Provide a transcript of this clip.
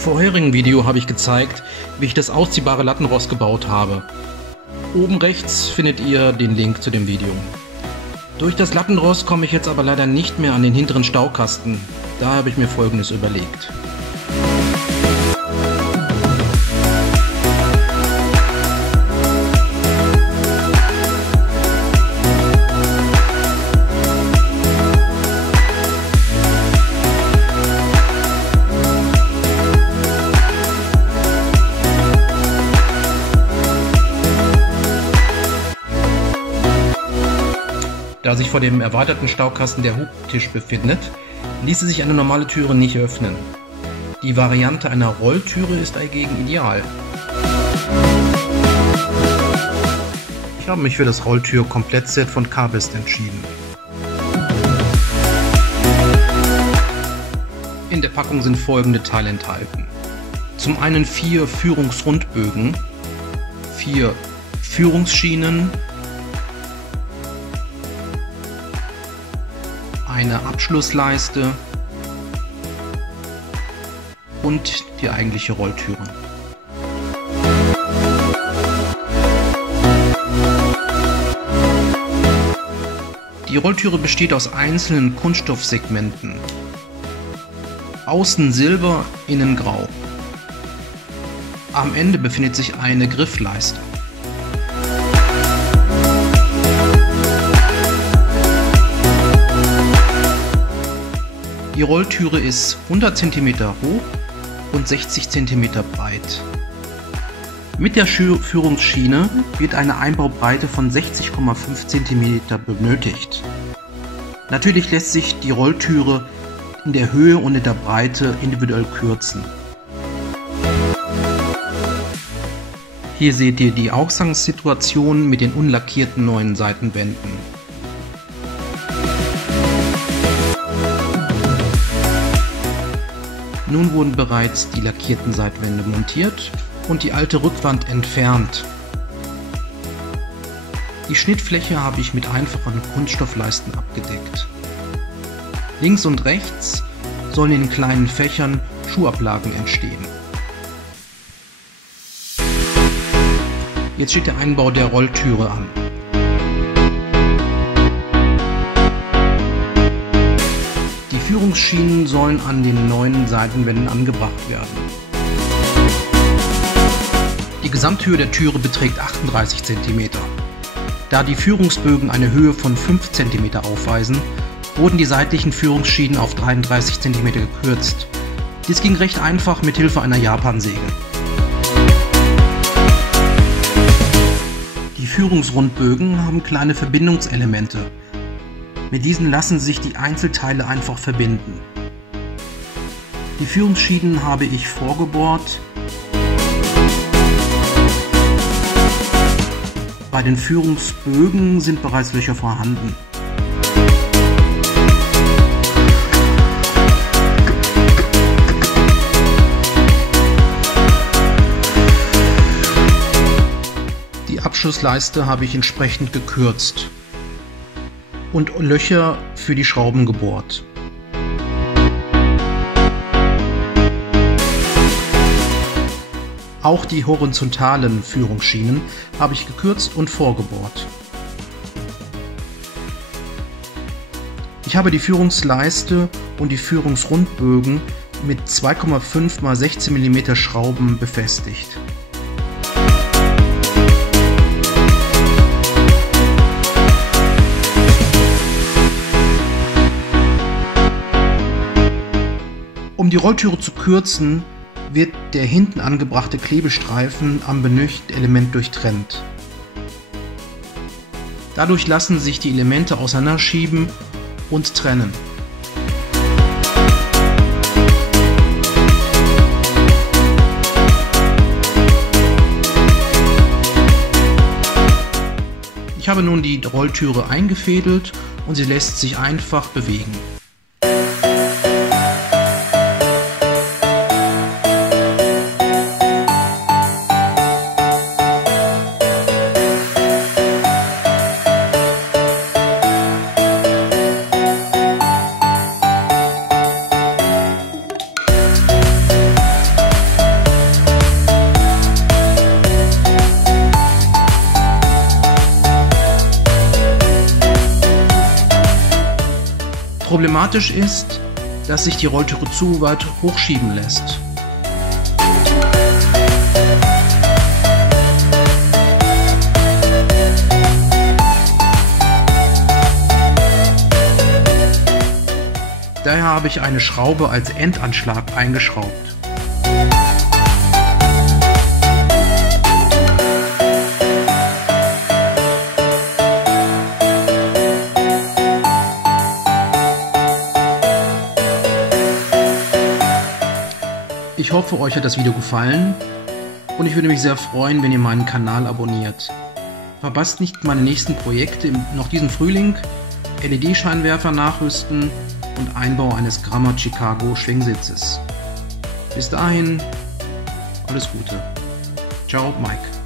vorherigen Video habe ich gezeigt, wie ich das ausziehbare Lattenrost gebaut habe. Oben rechts findet ihr den Link zu dem Video. Durch das Lattenrost komme ich jetzt aber leider nicht mehr an den hinteren Staukasten. Da habe ich mir Folgendes überlegt. Da sich vor dem erweiterten Staukasten der Hubtisch befindet, ließe sich eine normale Türe nicht öffnen. Die Variante einer Rolltüre ist dagegen ideal. Ich habe mich für das Rolltür-Komplettset von Carbest entschieden. In der Packung sind folgende Teile enthalten. Zum einen 4 Führungsrundbögen, 4 Führungsschienen, eine Abschlussleiste und die eigentliche Rolltüre. Die Rolltüre besteht aus einzelnen Kunststoffsegmenten. Außen silber, innen grau. Am Ende befindet sich eine Griffleiste. Die Rolltüre ist 100 cm hoch und 60 cm breit. Mit der Führungsschiene wird eine Einbaubreite von 60,5 cm benötigt. Natürlich lässt sich die Rolltüre in der Höhe und in der Breite individuell kürzen. Hier seht ihr die Ausgangssituation mit den unlackierten neuen Seitenwänden. Nun wurden bereits die lackierten Seitwände montiert und die alte Rückwand entfernt. Die Schnittfläche habe ich mit einfachen Kunststoffleisten abgedeckt. Links und rechts sollen in kleinen Fächern Schuhablagen entstehen. Jetzt steht der Einbau der Rolltüre an. Die Führungsschienen sollen an den neuen Seitenwänden angebracht werden. Die Gesamthöhe der Türe beträgt 38 cm. Da die Führungsbögen eine Höhe von 5 cm aufweisen, wurden die seitlichen Führungsschienen auf 33 cm gekürzt. Dies ging recht einfach mit Hilfe einer Japansäge. Die Führungsrundbögen haben kleine Verbindungselemente. Mit diesen lassen sich die Einzelteile einfach verbinden. Die Führungsschienen habe ich vorgebohrt. Bei den Führungsbögen sind bereits Löcher vorhanden. Die Abschlussleiste habe ich entsprechend gekürzt und Löcher für die Schrauben gebohrt. Auch die horizontalen Führungsschienen habe ich gekürzt und vorgebohrt. Ich habe die Führungsleiste und die Führungsrundbögen mit 2,5 x 16 mm Schrauben befestigt. Um die Rolltüre zu kürzen, wird der hinten angebrachte Klebestreifen am benötigten Element durchtrennt. Dadurch lassen sich die Elemente auseinanderschieben und trennen. Ich habe nun die Rolltüre eingefädelt und sie lässt sich einfach bewegen. Problematisch ist, dass sich die Rolltüre zu weit hochschieben lässt. Daher habe ich eine Schraube als Endanschlag eingeschraubt. Ich hoffe, euch hat das Video gefallen und ich würde mich sehr freuen, wenn ihr meinen Kanal abonniert. Verpasst nicht meine nächsten Projekte noch diesen Frühling: LED-Scheinwerfer nachrüsten und Einbau eines Grammer Chicago Schwingsitzes. Bis dahin, alles Gute. Ciao, Mike.